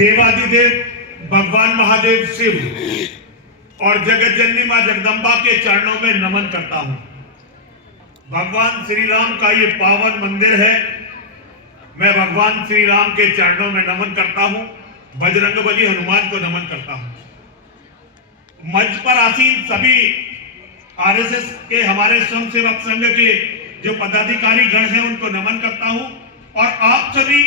देवादिदेव भगवान महादेव शिव और जगत जननी मां जगदम्बा के चरणों में नमन करता हूं। भगवान श्री राम का ये पावन मंदिर है। मैं भगवान श्री राम के चरणों में नमन करता हूं। बजरंगबली हनुमान को नमन करता हूं। मंच पर आसीन सभी आरएसएस के हमारे स्वयंसेवक संघ के जो पदाधिकारी गण हैं उनको नमन करता हूं। और आप सभी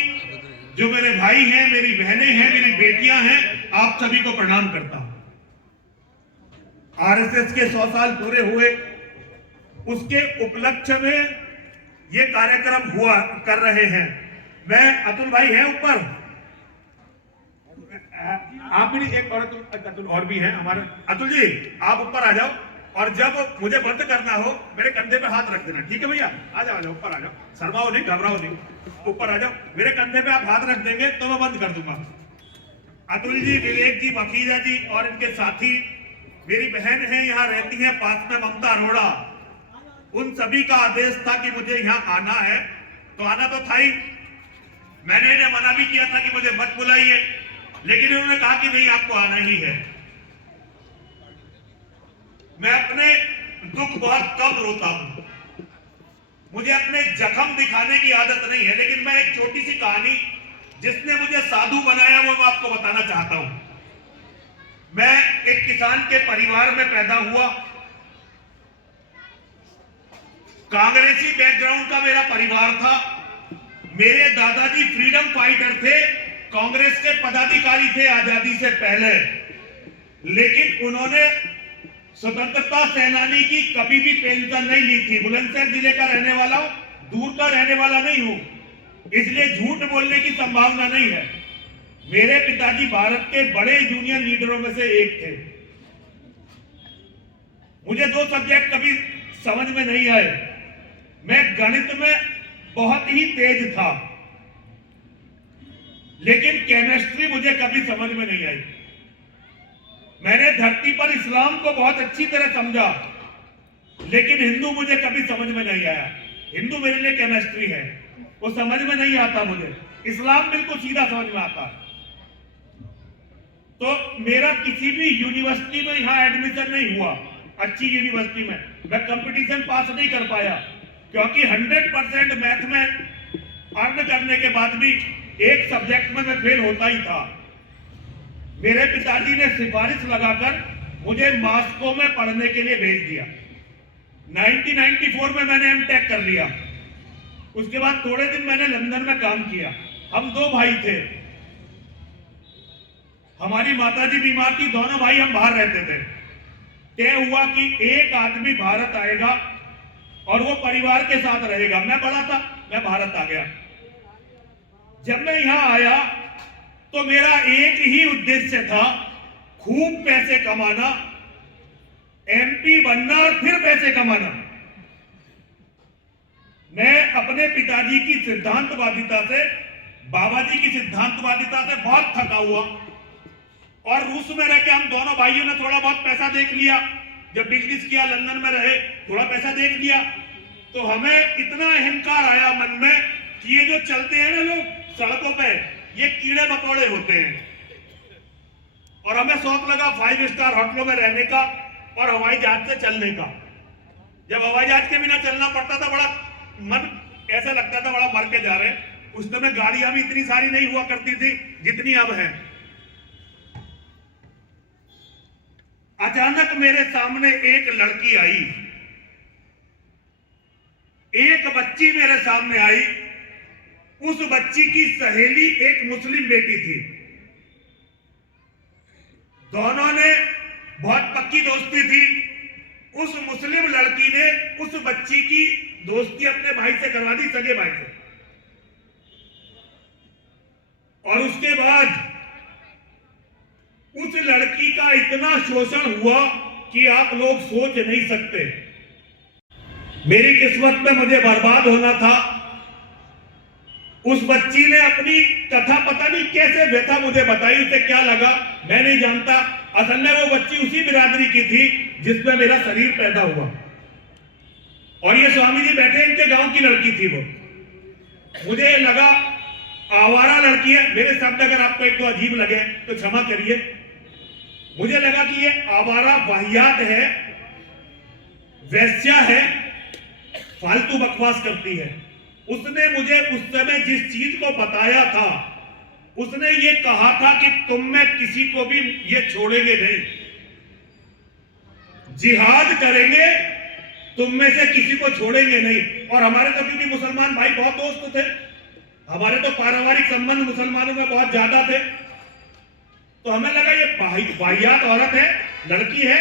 जो मेरे भाई हैं, मेरी बहनें हैं, मेरी बेटियां हैं, आप सभी को प्रणाम करता हूं। आरएसएस के 100 साल पूरे हुए, उसके उपलक्ष्य में ये कार्यक्रम हुआ कर रहे हैं। मैं अतुल भाई है ऊपर, आप भी एक और अतुल और भी हैं हमारे। अतुल जी आप ऊपर आ जाओ और जब मुझे बंद करना हो मेरे कंधे पे हाथ रख देना, ठीक है भैया? आ जाओ ऊपर आ जाओ, शर्माओ नहीं, घबराओ नहीं, ऊपर आ जाओ। मेरे कंधे पे आप हाथ रख देंगे तो मैं बंद कर दूंगा। अतुल जी, विवेक जी, मफीजा जी और इनके साथी, मेरी बहन है यहाँ रहती है पास में, ममता अरोड़ा, उन सभी का आदेश था कि मुझे यहाँ आना है, तो आना तो था ही। मैंने इन्हें मना भी किया था कि मुझे मत बुलाइए, लेकिन इन्होंने कहा कि नहीं आपको आना ही है। मैं अपने दुख बहुत कम रोता हूं, मुझे अपने जख्म दिखाने की आदत नहीं है, लेकिन मैं एक छोटी सी कहानी जिसने मुझे साधु बनाया वो मैं आपको बताना चाहता हूं। मैं एक किसान के परिवार में पैदा हुआ। कांग्रेसी बैकग्राउंड का मेरा परिवार था। मेरे दादाजी फ्रीडम फाइटर थे, कांग्रेस के पदाधिकारी थे आजादी से पहले, लेकिन उन्होंने स्वतंत्रता सेनानी की कभी भी पेंशन नहीं ली थी। बुलंदशहर जिले का रहने वाला हूं, दूर का रहने वाला नहीं हूं, इसलिए झूठ बोलने की संभावना नहीं है। मेरे पिताजी भारत के बड़े यूनियन लीडरों में से एक थे। मुझे 2 सब्जेक्ट कभी समझ में नहीं आए। मैं गणित में बहुत ही तेज था, लेकिन केमिस्ट्री मुझे कभी समझ में नहीं आई। मैंने धरती पर इस्लाम को बहुत अच्छी तरह समझा, लेकिन हिंदू मुझे कभी समझ में नहीं आया। हिंदू मेरे लिए केमिस्ट्री है, वो समझ में नहीं आता मुझे। इस्लाम बिल्कुल सीधा समझ में आता। तो मेरा किसी भी यूनिवर्सिटी में यहां एडमिशन नहीं हुआ, अच्छी यूनिवर्सिटी में। मैं कंपटीशन पास नहीं कर पाया, क्योंकि 100% मैथ में अर्न करने के बाद भी एक सब्जेक्ट में मैं फेल होता ही था। मेरे पिताजी ने सिफारिश लगाकर मुझे मॉस्को में पढ़ने के लिए भेज दिया। 1994 में मैंने एमटेक कर लिया। उसके बाद थोड़े दिन मैंने लंदन में काम किया। हम 2 भाई थे, हमारी माताजी बीमार थी, दोनों भाई हम बाहर रहते थे। तय हुआ कि एक आदमी भारत आएगा और वो परिवार के साथ रहेगा। मैं बड़ा था, मैं भारत आ गया। जब मैं यहां आया तो मेरा एक ही उद्देश्य था, खूब पैसे कमाना, एमपी बनना और फिर पैसे कमाना। मैं अपने पिताजी की सिद्धांतवादिता से, बाबा जी की सिद्धांतवादिता से बहुत थका हुआ। और रूस में रहकर हम दोनों भाइयों ने थोड़ा बहुत पैसा देख लिया। जब बिजनेस किया, लंदन में रहे, थोड़ा पैसा देख लिया, तो हमें इतना अहंकार आया मन में कि ये जो चलते हैं ना लोग सड़कों पे, ये कीड़े मकोड़े होते हैं। और हमें शौक लगा 5 स्टार होटलों में रहने का और हवाई जहाज से चलने का। जब हवाई जहाज के बिना चलना पड़ता था, बड़ा मन ऐसा लगता था बड़ा मर के जा रहे हैं। उस समय गाड़ियां भी इतनी सारी नहीं हुआ करती थी जितनी अब है। अचानक मेरे सामने एक लड़की आई, एक बच्ची मेरे सामने आई। उस बच्ची की सहेली एक मुस्लिम बेटी थी। दोनों ने बहुत पक्की दोस्ती थी। उस मुस्लिम लड़की ने उस बच्ची की दोस्ती अपने भाई से करवा दी, सगे भाई से। और उसके बाद उस लड़की का इतना शोषण हुआ कि आप लोग सोच नहीं सकते। मेरी किस्मत में मुझे बर्बाद होना था। उस बच्ची ने अपनी कथा पता नहीं कैसे व्यथा मुझे बताई, उसे क्या लगा मैं नहीं जानता। असल में वो बच्ची उसी बिरादरी की थी जिसमें मेरा शरीर पैदा हुआ। और ये स्वामी जी बैठे, इनके गांव की लड़की थी वो। मुझे लगा आवारा लड़की है। मेरे शब्द अगर आपको एक दो अजीब लगे तो क्षमा करिए। मुझे लगा कि ये आवारा वाहियात है, वैश्या है, फालतू बकवास करती है। उसने मुझे उस समय जिस चीज को बताया था, उसने ये कहा था कि तुम में किसी को भी ये छोड़ेंगे नहीं, जिहाद करेंगे, तुम में से किसी को छोड़ेंगे नहीं। और हमारे तो क्योंकि मुसलमान भाई बहुत दोस्त थे, हमारे तो पारिवारिक संबंध मुसलमानों में बहुत ज्यादा थे, तो हमें लगा ये वाहियात औरत है, लड़की है,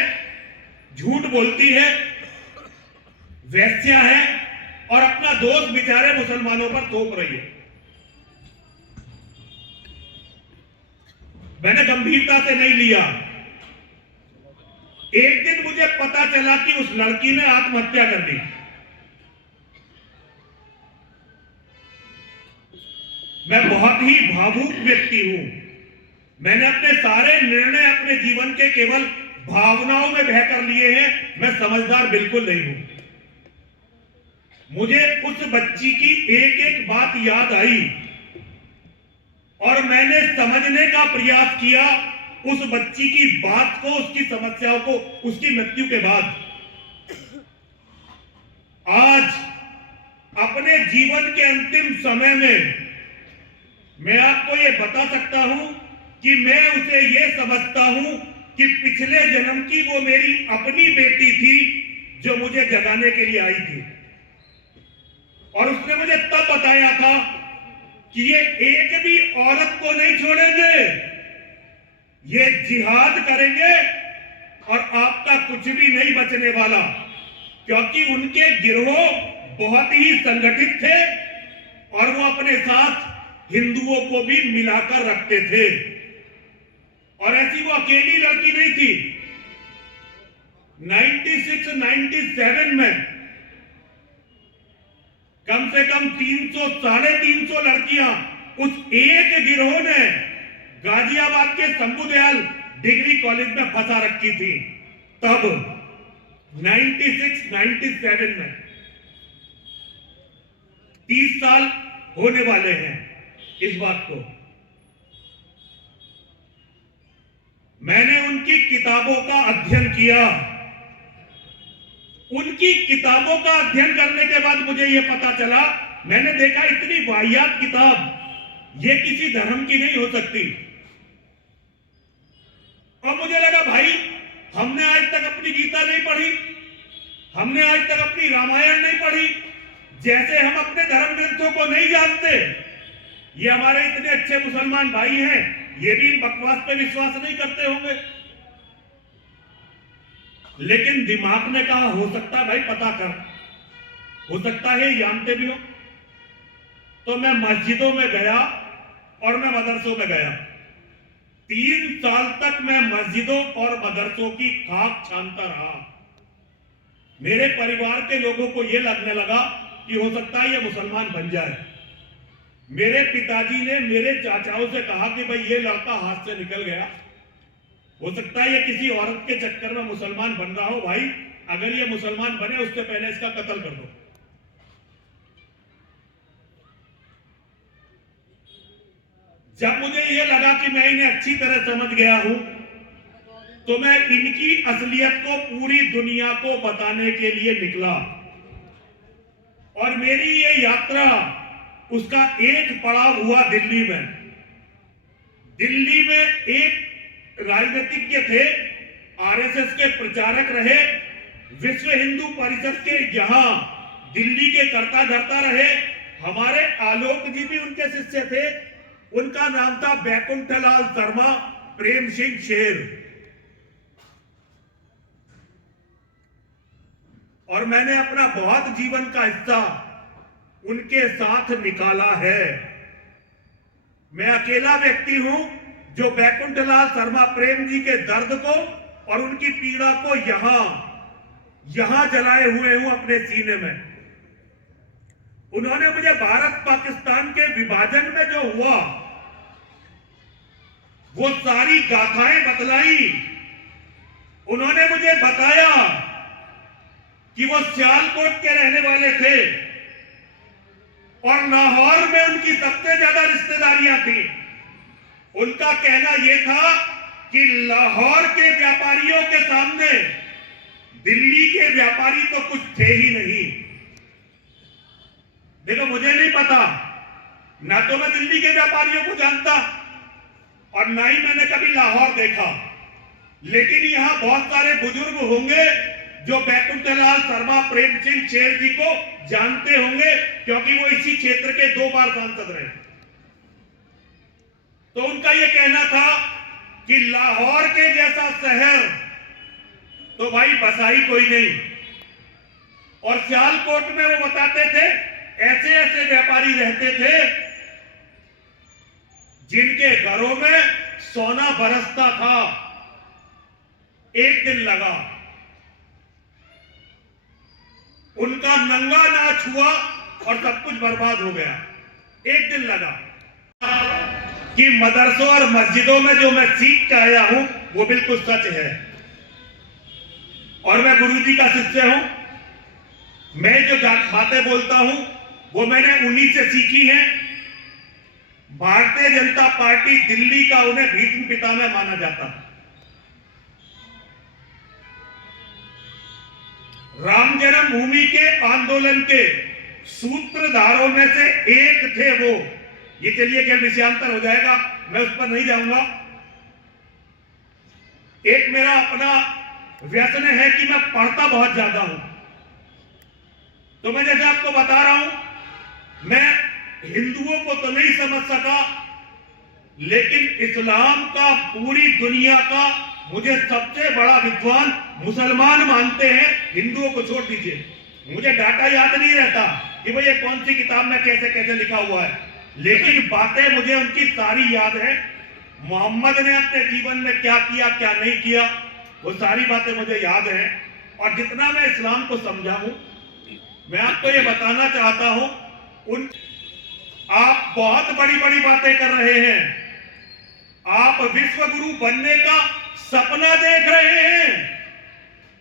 झूठ बोलती है, वैश्या है और अपना दोस्त बेचारे मुसलमानों पर थोप रही है। मैंने गंभीरता से नहीं लिया। एक दिन मुझे पता चला कि उस लड़की ने आत्महत्या कर दी। मैं बहुत ही भावुक व्यक्ति हूं। मैंने अपने सारे निर्णय अपने जीवन के केवल भावनाओं में बहकर लिए हैं। मैं समझदार बिल्कुल नहीं हूं। मुझे उस बच्ची की एक एक बात याद आई और मैंने समझने का प्रयास किया उस बच्ची की बात को, उसकी समस्याओं को, उसकी मृत्यु के बाद। आज अपने जीवन के अंतिम समय में मैं आपको यह बता सकता हूं कि मैं उसे यह समझता हूं कि पिछले जन्म की वो मेरी अपनी बेटी थी जो मुझे जगाने के लिए आई थी। और उसने मुझे तब बताया था कि ये एक भी औरत को नहीं छोड़ेंगे, ये जिहाद करेंगे और आपका कुछ भी नहीं बचने वाला, क्योंकि उनके गिरोह बहुत ही संगठित थे और वो अपने साथ हिंदुओं को भी मिलाकर रखते थे। और ऐसी वो अकेली लड़की नहीं थी। 96-97 में कम से कम 300 350 लड़कियां उस एक गिरोह ने गाजियाबाद के शंभुदयाल डिग्री कॉलेज में फंसा रखी थी। तब 96-97 में 30 साल होने वाले हैं इस बात को। मैंने उनकी किताबों का अध्ययन किया। उनकी किताबों का अध्ययन करने के बाद मुझे यह पता चला, मैंने देखा इतनी वाहियात किताब ये किसी धर्म की नहीं हो सकती। और मुझे लगा भाई, हमने आज तक अपनी गीता नहीं पढ़ी, हमने आज तक अपनी रामायण नहीं पढ़ी, जैसे हम अपने धर्म ग्रंथों को नहीं जानते, ये हमारे इतने अच्छे मुसलमान भाई हैं, ये भी इन बकवास पे विश्वास नहीं करते होंगे। लेकिन दिमाग ने कहा हो सकता है भाई, पता कर, हो सकता है जानते भी हो। तो मैं मस्जिदों में गया और मैं मदरसों में गया। 3 साल तक मैं मस्जिदों और मदरसों की खाक छानता रहा। मेरे परिवार के लोगों को यह लगने लगा कि हो सकता है ये मुसलमान बन जाए। मेरे पिताजी ने मेरे चाचाओं से कहा कि भाई ये लड़का हाथ से निकल गया, हो सकता है ये किसी औरत के चक्कर में मुसलमान बन रहा हो। भाई अगर ये मुसलमान बने उससे पहले इसका कत्ल कर दो। जब मुझे ये लगा कि मैं इन्हें अच्छी तरह समझ गया हूं, तो मैं इनकी असलियत को पूरी दुनिया को बताने के लिए निकला। और मेरी ये यात्रा, उसका एक पड़ाव हुआ दिल्ली में। दिल्ली में एक राजनीतिज्ञ थे, आरएसएस के प्रचारक रहे, विश्व हिंदू परिषद के यहां दिल्ली के कर्ता धर्ता रहे। हमारे आलोक जी भी उनके शिष्य थे। उनका नाम था बैकुंठलाल शर्मा प्रेम सिंह शेर। और मैंने अपना बहुत जीवन का हिस्सा उनके साथ निकाला है। मैं अकेला व्यक्ति हूं जो बैकुंठलाल शर्मा प्रेम जी के दर्द को और उनकी पीड़ा को यहां जलाए हुए हूं अपने सीने में। उन्होंने मुझे भारत पाकिस्तान के विभाजन में जो हुआ वो सारी गाथाएं बतलाई। उन्होंने मुझे बताया कि वो सियालकोट के रहने वाले थे और लाहौर में उनकी सबसे ज्यादा रिश्तेदारियां थी। उनका कहना यह था कि लाहौर के व्यापारियों के सामने दिल्ली के व्यापारी तो कुछ थे ही नहीं। देखो, मुझे नहीं पता, ना तो मैं दिल्ली के व्यापारियों को जानता और ना ही मैंने कभी लाहौर देखा, लेकिन यहां बहुत सारे बुजुर्ग होंगे जो बैकुंठलाल शर्मा प्रेम सिंह शेर जी को जानते होंगे, क्योंकि वो इसी क्षेत्र के 2 बार सांसद रहे। तो उनका यह कहना था कि लाहौर के जैसा शहर तो भाई बसा ही कोई नहीं। और सियालकोट में वो बताते थे ऐसे ऐसे व्यापारी रहते थे जिनके घरों में सोना बरसता था। एक दिन लगा, उनका नंगा नाच हुआ और सब कुछ बर्बाद हो गया। एक दिन लगा कि मदरसों और मस्जिदों में जो मैं सीख के आया हूं वो बिल्कुल सच है, और मैं गुरुजी का शिष्य हूं। मैं जो बातें बोलता हूं वो मैंने उन्हीं से सीखी है। भारतीय जनता पार्टी दिल्ली का उन्हें भीष्म पितामह माना जाता है। राम जन्मभूमि के आंदोलन के सूत्रधारों में से एक थे वो। ये चलिए क्या विषयांतर हो जाएगा, मैं उस पर नहीं जाऊंगा। एक मेरा अपना व्यसन है कि मैं पढ़ता बहुत ज्यादा हूं। तो मैं जैसे आपको बता रहा हूं, मैं हिंदुओं को तो नहीं समझ सका, लेकिन इस्लाम का पूरी दुनिया का मुझे सबसे बड़ा विद्वान मुसलमान मानते हैं। हिंदुओं को छोड़ दीजिए, मुझे डाटा याद नहीं रहता कि भाई ये कौन सी किताब में कैसे कैसे लिखा हुआ है, लेकिन बातें मुझे उनकी सारी याद है। मोहम्मद ने अपने जीवन में क्या किया क्या नहीं किया वो सारी बातें मुझे याद हैं। और जितना मैं इस्लाम को समझा हूं, मैं आपको ये बताना चाहता हूं, आप बहुत बड़ी बड़ी बातें कर रहे हैं। आप विश्व गुरु बनने का सपना देख रहे हैं।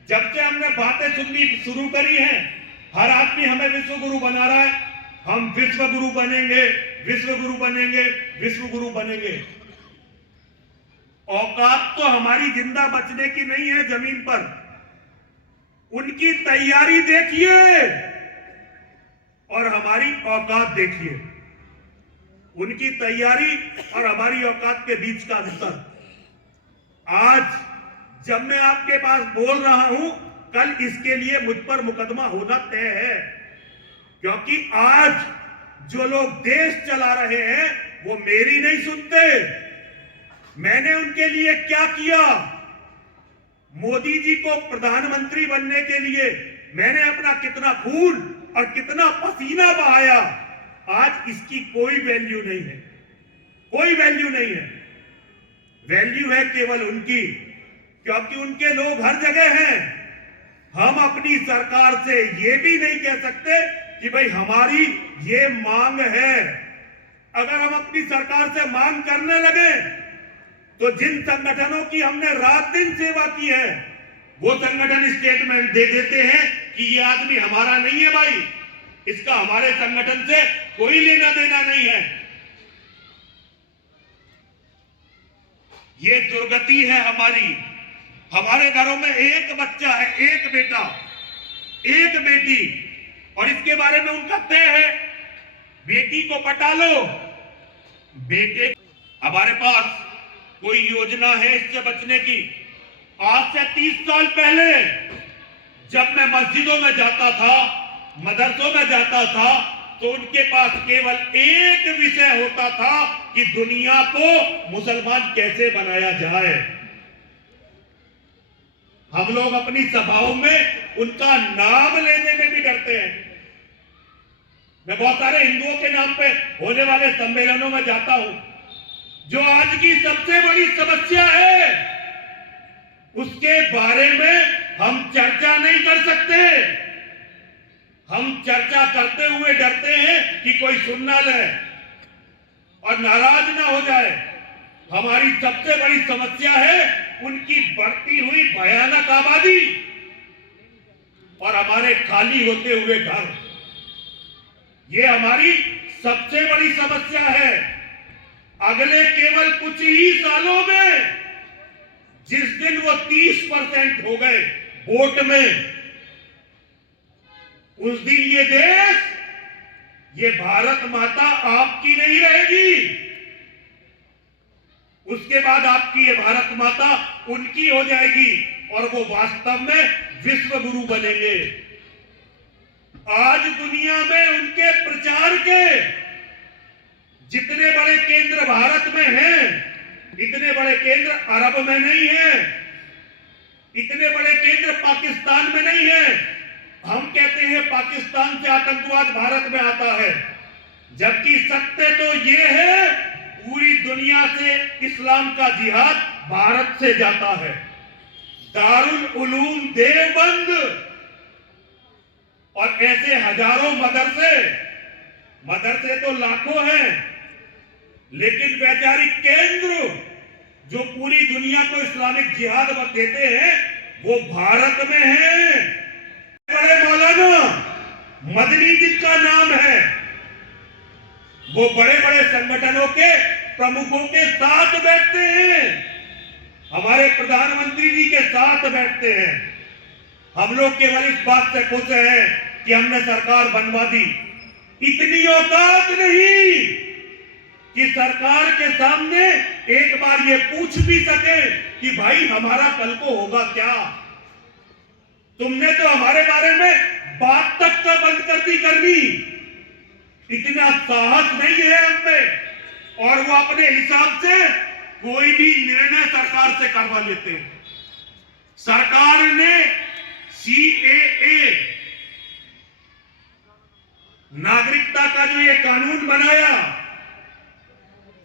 जब से हमने बातें सुननी शुरू करी हैं, हर आदमी हमें विश्व गुरु बना रहा है। हम विश्व गुरु बनेंगे, विश्व गुरु बनेंगे, विश्व गुरु बनेंगे। औकात तो हमारी जिंदा बचने की नहीं है जमीन पर। उनकी तैयारी देखिए और हमारी औकात देखिए। उनकी तैयारी और हमारी औकात के बीच का अंतर। आज जब मैं आपके पास बोल रहा हूं, कल इसके लिए मुझ पर मुकदमा होना तय है, क्योंकि आज जो लोग देश चला रहे हैं वो मेरी नहीं सुनते। मैंने उनके लिए क्या किया? मोदी जी को प्रधानमंत्री बनने के लिए मैंने अपना कितना खून और कितना पसीना बहाया, आज इसकी कोई वैल्यू नहीं है, कोई वैल्यू नहीं है। वैल्यू है केवल उनकी, क्योंकि उनके लोग हर जगह हैं। हम अपनी सरकार से ये भी नहीं कह सकते कि भाई हमारी ये मांग है। अगर हम अपनी सरकार से मांग करने लगे तो जिन संगठनों की हमने रात दिन सेवा की है वो संगठन स्टेटमेंट दे देते हैं कि ये आदमी हमारा नहीं है भाई, इसका हमारे संगठन से कोई लेना देना नहीं है। ये दुर्गति है हमारी। हमारे घरों में एक बच्चा है, एक बेटा, एक बेटी, और इसके बारे में उनका तय है बेटी को पटा लो, बेटे। हमारे पास कोई योजना है इससे बचने की? आज से 30 साल पहले जब मैं मस्जिदों में जाता था, मदरसों में जाता था, तो उनके पास केवल एक विषय होता था कि दुनिया को मुसलमान कैसे बनाया जाए। हम लोग अपनी सभाओं में उनका नाम लेने में भी डरते हैं। मैं बहुत सारे हिंदुओं के नाम पे होने वाले सम्मेलनों में जाता हूं। जो आज की सबसे बड़ी समस्या है उसके बारे में हम चर्चा नहीं कर सकते। हम चर्चा करते हुए डरते हैं कि कोई सुन ना ले और नाराज ना हो जाए। हमारी सबसे बड़ी समस्या है उनकी बढ़ती हुई भयानक आबादी और हमारे खाली होते हुए घर। ये हमारी सबसे बड़ी समस्या है। अगले केवल कुछ ही सालों में जिस दिन वो 30% हो गए वोट में, उस दिन ये देश, ये भारत माता आपकी नहीं रहेगी। उसके बाद आपकी ये भारत माता उनकी हो जाएगी और वो वास्तव में विश्व गुरु बनेंगे। आज दुनिया में उनके प्रचार के जितने बड़े केंद्र भारत में हैं, इतने बड़े केंद्र अरब में नहीं है, इतने बड़े केंद्र पाकिस्तान में नहीं है। हम कहते हैं पाकिस्तान से आतंकवाद भारत में आता है, जबकि सत्य तो ये है पूरी दुनिया से इस्लाम का जिहाद भारत से जाता है। दारुल उलूम देवबंद और ऐसे हजारों मदरसे तो लाखों हैं, लेकिन वैचारिक केंद्र जो पूरी दुनिया को इस्लामिक जिहाद देते हैं वो भारत में है। बड़े मौलाना मदनी जिनका नाम है, वो बड़े बड़े संगठनों के प्रमुखों के साथ बैठते हैं, हमारे प्रधानमंत्री जी के साथ बैठते हैं। हम लोग केवल इस बात से खुश हैं कि हमने सरकार बनवा दी। इतनी औकात नहीं कि सरकार के सामने एक बार ये पूछ भी सके कि भाई हमारा कल को होगा क्या। तुमने तो हमारे बारे में बात तक का बंद कर दी करनी। इतना साहस नहीं है हम में, और वो अपने हिसाब से कोई भी निर्णय सरकार से करवा लेते हैं। सरकार ने CAA नागरिकता का जो ये कानून बनाया,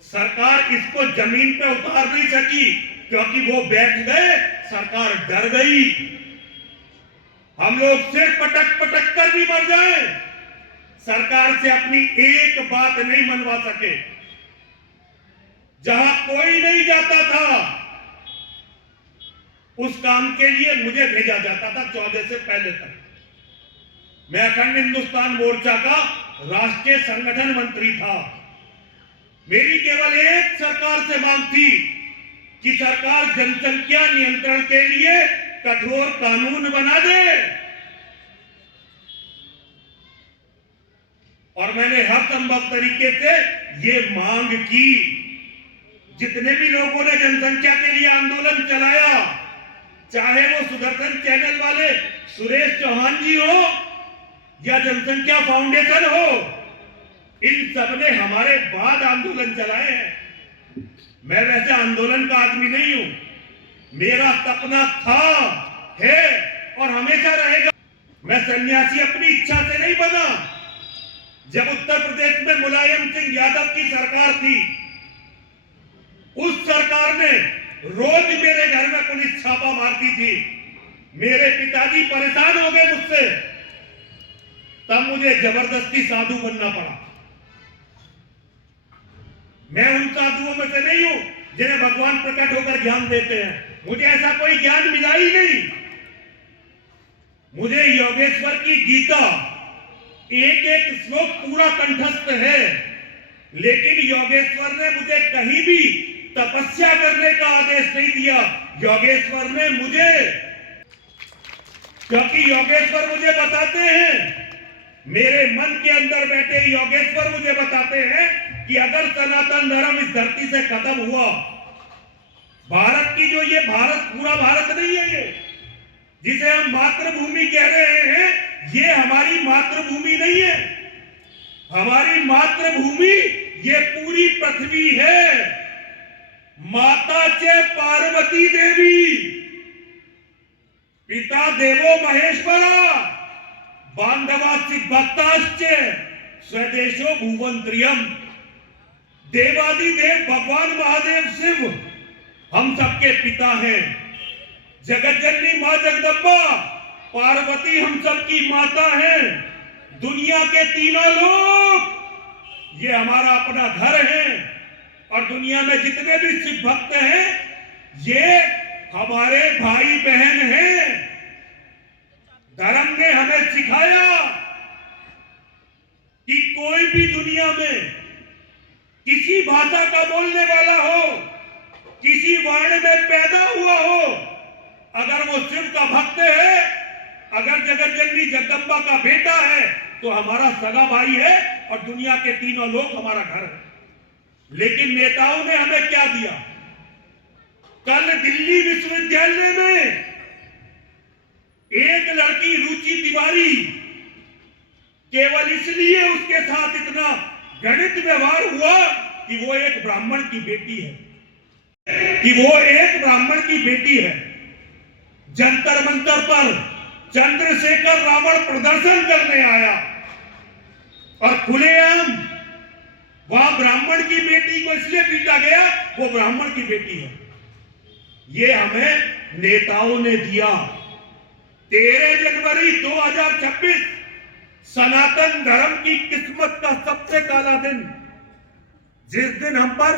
सरकार इसको जमीन पे उतार नहीं सकी क्योंकि वो बैठ गए, सरकार डर गई। हम लोग सिर पटक पटक कर भी मर जाए, सरकार से अपनी एक बात नहीं मनवा सके। जहां कोई नहीं जाता था उस काम के लिए मुझे भेजा जाता था 14 से पहले तक। मैं अखंड हिंदुस्तान मोर्चा का राष्ट्रीय संगठन मंत्री था। मेरी केवल एक सरकार से मांग थी कि सरकार जनसंख्या नियंत्रण के लिए कठोर कानून बना दे, और मैंने हर संभव तरीके से ये मांग की। जितने भी लोगों ने जनसंख्या के लिए आंदोलन चलाया, चाहे वो सुदर्शन चैनल वाले सुरेश चौहान जी हो या जनसंख्या फाउंडेशन हो, इन सब ने हमारे बाद आंदोलन चलाए हैं। मैं वैसे आंदोलन का आदमी नहीं हूं। मेरा सपना था, है और हमेशा रहेगा। मैं सन्यासी अपनी इच्छा से नहीं बना। जब उत्तर प्रदेश में मुलायम सिंह यादव की सरकार थी, उस सरकार ने रोज मेरे घर में पुलिस छापा मारती थी। मेरे पिताजी परेशान हो गए मुझसे, तब मुझे जबरदस्ती साधु बनना पड़ा। मैं उन साधुओं में से नहीं हूं जिन्हें भगवान प्रकट होकर ज्ञान देते हैं। मुझे ऐसा कोई ज्ञान मिला ही नहीं। मुझे योगेश्वर की गीता एक एक श्लोक पूरा कंठस्थ है, लेकिन योगेश्वर ने मुझे कहीं भी तपस्या करने का आदेश नहीं दिया। योगेश्वर ने मुझे, क्योंकि योगेश्वर मुझे बताते हैं, मेरे मन के अंदर बैठे योगेश्वर मुझे बताते हैं कि अगर सनातन धर्म इस धरती से खत्म हुआ, भारत की जो ये भारत पूरा भारत नहीं है, ये जिसे हम मातृभूमि कह रहे हैं, ये हमारी मातृभूमि नहीं है। हमारी मातृभूमि ये पूरी पृथ्वी है। माता चे पार्वती देवी, पिता देवो महेश्वरा, बांधवासी भक्ताश्चे स्वदेशो भुवंत्रियम। देवादिदेव भगवान महादेव शिव हम सबके पिता हैं। जगत जननी मां जगदम्बा पार्वती हम सबकी माता है। दुनिया के तीनों लोग ये हमारा अपना घर है, और दुनिया में जितने भी शिव भक्त हैं ये हमारे भाई बहन हैं। धर्म ने हमें सिखाया कि कोई भी दुनिया में किसी भाषा का बोलने वाला हो, किसी वर्ण में पैदा हुआ हो, अगर वो शिव का भक्त है, अगर जगत जननी जगदम्बा का बेटा है, तो हमारा सगा भाई है और दुनिया के तीनों लोग हमारा घर है। लेकिन नेताओं ने हमें क्या दिया? कल दिल्ली विश्वविद्यालय में एक लड़की रुचि तिवारी केवल इसलिए उसके साथ इतना घृणित व्यवहार हुआ कि वो एक ब्राह्मण की बेटी है, जंतर मंतर पर चंद्रशेखर रावण प्रदर्शन करने आया और खुलेआम वहां ब्राह्मण की बेटी को इसलिए पीटा गया, वो ब्राह्मण की बेटी है। ये हमें नेताओं ने दिया। 13 जनवरी 2026 सनातन धर्म की किस्मत का सबसे काला दिन, जिस दिन हम पर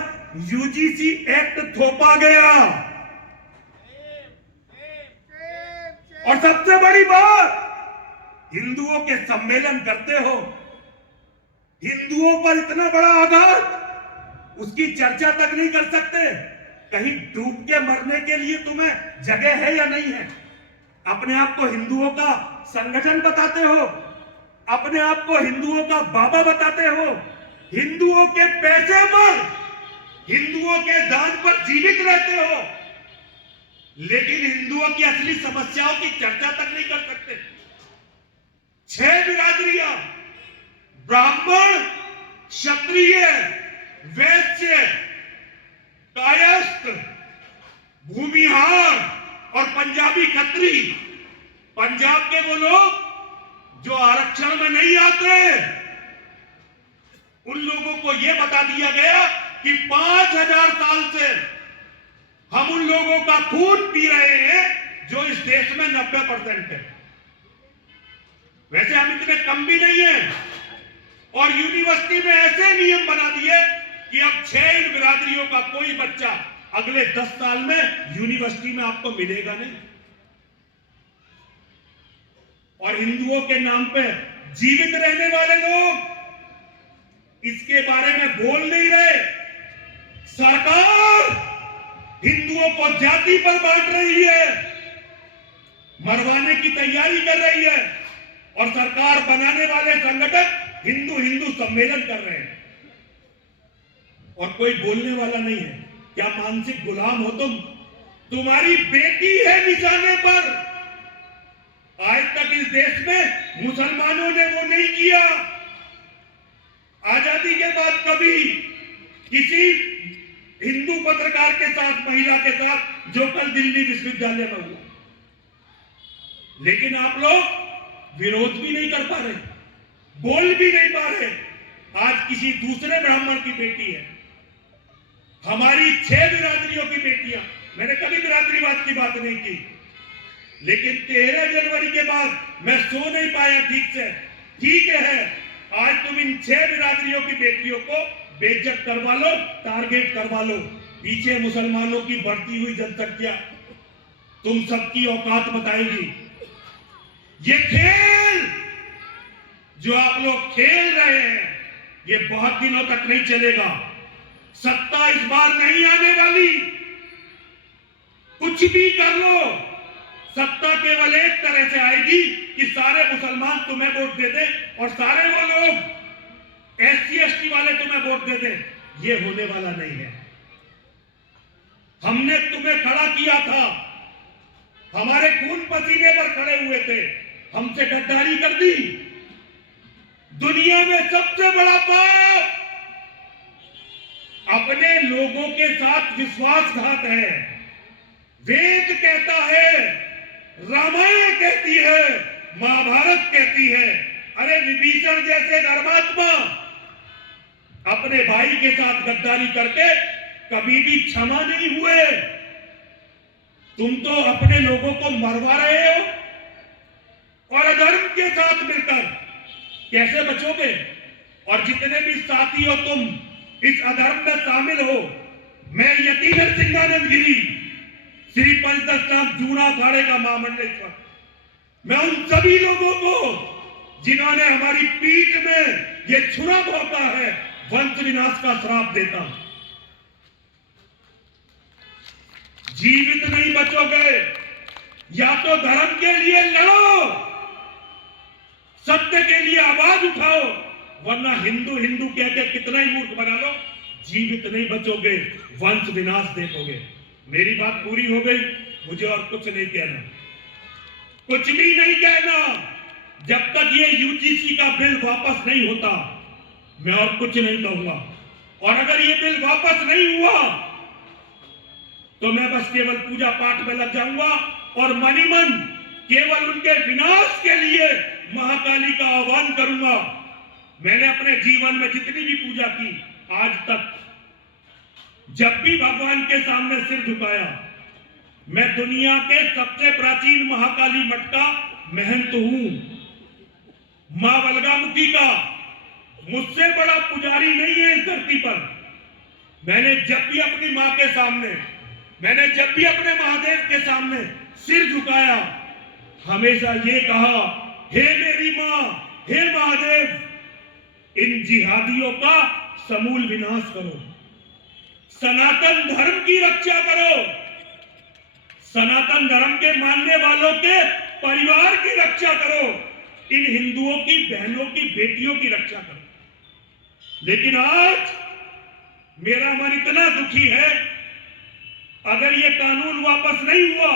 यूजीसी एक्ट थोपा गया। और सबसे बड़ी बात, हिंदुओं के सम्मेलन करते हो, हिंदुओं पर इतना बड़ा आघात, उसकी चर्चा तक नहीं कर सकते। कहीं डूब के मरने के लिए तुम्हें जगह है या नहीं है? अपने आप को हिंदुओं का संगठन बताते हो, अपने आप को हिंदुओं का बाबा बताते हो, हिंदुओं के पैसे पर, हिंदुओं के दान पर जीवित रहते हो, लेकिन हिंदुओं की असली समस्याओं की चर्चा तक नहीं कर सकते। 6 बिरादरियां, ब्राह्मण, क्षत्रिय, वैश्य, कायस्थ, भूमिहार और पंजाबी खत्री, पंजाब के वो लोग जो आरक्षण में नहीं आते, उन लोगों को यह बता दिया गया कि 5000 साल से हम उन लोगों का खून पी रहे हैं जो इस देश में 90% है। वैसे हम इतने कम भी नहीं है। और यूनिवर्सिटी में ऐसे नियम बना दिए कि अब 6 इन बिरादरियों का कोई बच्चा अगले 10 साल में यूनिवर्सिटी में आपको मिलेगा नहीं। और हिंदुओं के नाम पे जीवित रहने वाले लोग इसके बारे में बोल नहीं रहे। सरकार हिंदुओं को जाति पर बांट रही है, मरवाने की तैयारी कर रही है, और सरकार बनाने वाले संगठन हिंदू सम्मेलन कर रहे हैं और कोई बोलने वाला नहीं है। क्या मानसिक गुलाम हो तुम? तुम्हारी बेटी है निशाने पर। आज तक इस देश में मुसलमानों ने वो नहीं किया। आजादी के बाद कभी किसी हिंदू पत्रकार के साथ, महिला के साथ, जो कल दिल्ली विश्वविद्यालय में हुआ, लेकिन आप लोग विरोध भी नहीं कर पा रहे, बोल भी नहीं पा रहे। आज किसी दूसरे ब्राह्मण की बेटी है, हमारी 6 बिरादरियों की बेटियां, मैंने कभी बिरादरीवाद की बात नहीं की, लेकिन 13 जनवरी के बाद मैं सो नहीं पाया ठीक से। ठीक है, आज तुम इन 6 बिरादरियों की बेटियों को बेइज्जत करवा लो, टारगेट करवा लो। पीछे मुसलमानों की बढ़ती हुई जनसंख्या तुम सबकी औकात बताएगी। ये खेल जो आप लोग खेल रहे हैं, ये बहुत दिनों तक नहीं चलेगा। सत्ता इस बार नहीं आने वाली। कुछ भी कर लो, सत्ता केवल एक तरह से आएगी कि सारे मुसलमान तुम्हें वोट दे दे और सारे वो लोग SC ST वाले तुम्हें वोट दे दे। ये होने वाला नहीं है। हमने तुम्हें खड़ा किया था, हमारे खून पसीने पर खड़े हुए थे, हमसे गद्दारी कर दी। दुनिया में सबसे बड़ा पाप अपने लोगों के साथ विश्वासघात है। वेद कहता है, रामायण कहती है, महाभारत कहती है, अरे विभीषण जैसे धर्मात्मा अपने भाई के साथ गद्दारी करके कभी भी क्षमा नहीं हुए। तुम तो अपने लोगों को मरवा रहे हो और अधर्म के साथ मिलकर कैसे बचोगे? और जितने भी साथी हो तुम इस अधर्म में शामिल हो, मैं यतीन्द्र सिंहानंद गिरी, श्री पंचदशनाम जूना अखाड़े का महामंडलेश्वर, मैं उन सभी लोगों को जिन्होंने हमारी पीठ में ये छुरा होता है, वंश विनाश का श्राप देता। जीवित नहीं बचोगे, या तो धर्म के लिए लड़ो, सत्य के लिए आवाज उठाओ, वरना हिंदू हिंदू कह के कितना ही मूर्ख बना लो, जीवित नहीं बचोगे, वंश विनाश देखोगे। मेरी बात पूरी हो गई, मुझे और कुछ नहीं कहना, कुछ भी नहीं कहना। जब तक ये यूजीसी का बिल वापस नहीं होता, मैं और कुछ नहीं कहूंगा। और अगर ये बिल वापस नहीं हुआ तो मैं बस केवल पूजा पाठ में लग जाऊंगा और मनी मन केवल उनके विनाश के लिए महाकाली का आह्वान करूंगा। मैंने अपने जीवन में जितनी भी पूजा की आज तक, जब भी भगवान के सामने सिर झुकाया, मैं दुनिया के सबसे प्राचीन महाकाली मठ का महंत हूं, मां बलगामुखी का। मुझसे बड़ा पुजारी नहीं है इस धरती पर। मैंने जब भी अपनी मां के सामने, मैंने जब भी अपने महादेव के सामने सिर झुकाया, हमेशा ये कहा, हे मेरी मां, हे महादेव, इन जिहादियों का समूल विनाश करो, सनातन धर्म की रक्षा करो, सनातन धर्म के मानने वालों के परिवार की रक्षा करो, इन हिंदुओं की बहनों की बेटियों की रक्षा करो। लेकिन आज मेरा मन इतना दुखी है, अगर ये कानून वापस नहीं हुआ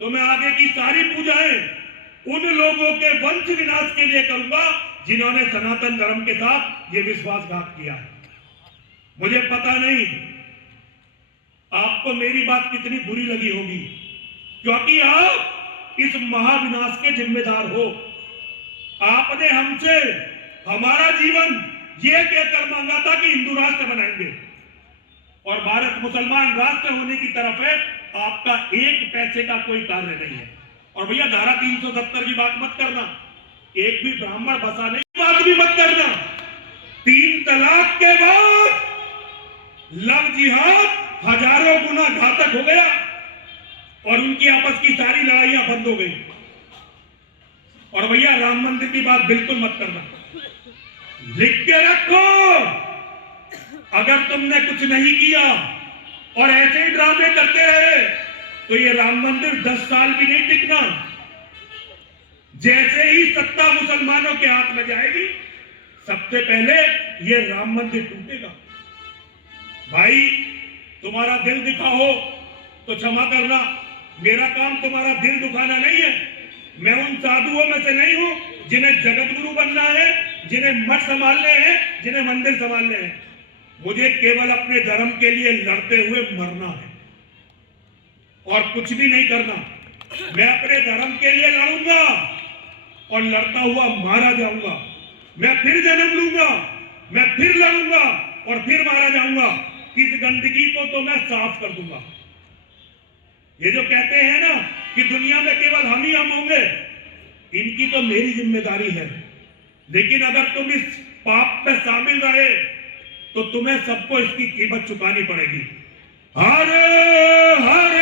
तो मैं आगे की सारी पूजाएं उन लोगों के वंश विनाश के लिए करूंगा जिन्होंने सनातन धर्म के साथ ये विश्वासघात किया है। मुझे पता नहीं आपको मेरी बात कितनी बुरी लगी होगी, क्योंकि आप इस महाविनाश के जिम्मेदार हो। आपने हमसे हमारा जीवन ये कहकर मांगा था कि हिंदू राष्ट्र बनाएंगे, और भारत मुसलमान राष्ट्र होने की तरफ है। आपका एक पैसे का कोई कार्य नहीं है। और भैया धारा 370 की बात मत करना, एक भी ब्राह्मण बसाने की बात भी मत करना। 3 तलाक के बाद लव जिहाद हजारों गुना घातक हो गया और उनकी आपस की सारी लड़ाइयां बंद हो गई। और भैया राम मंदिर की बात बिल्कुल मत करना, लिख के रखो। अगर तुमने कुछ नहीं किया और ऐसे ही ड्रामे करते रहे तो ये राम मंदिर 10 साल भी नहीं टिकना। जैसे ही सत्ता मुसलमानों के हाथ में जाएगी, सबसे पहले ये राम मंदिर टूटेगा। भाई तुम्हारा दिल दिखा हो तो क्षमा करना, मेरा काम तुम्हारा दिल दुखाना नहीं है। मैं उन साधुओं में से नहीं हूं जिन्हें जगत गुरु बनना है, जिन्हें मठ संभालने हैं, जिन्हें मंदिर संभालने हैं। मुझे केवल अपने धर्म के लिए लड़ते हुए मरना है और कुछ भी नहीं करना। मैं अपने धर्म के लिए लड़ूंगा और लड़ता हुआ मारा जाऊंगा। मैं फिर जन्म लूंगा, मैं फिर लड़ूंगा और फिर मारा जाऊंगा। इस गंदगी को तो मैं साफ कर दूंगा। ये जो कहते हैं ना कि दुनिया में केवल हम ही हम होंगे, इनकी तो मेरी जिम्मेदारी है। लेकिन अगर तुम इस पाप में शामिल रहे तो तुम्हें सबको इसकी कीमत चुकानी पड़ेगी। हर हर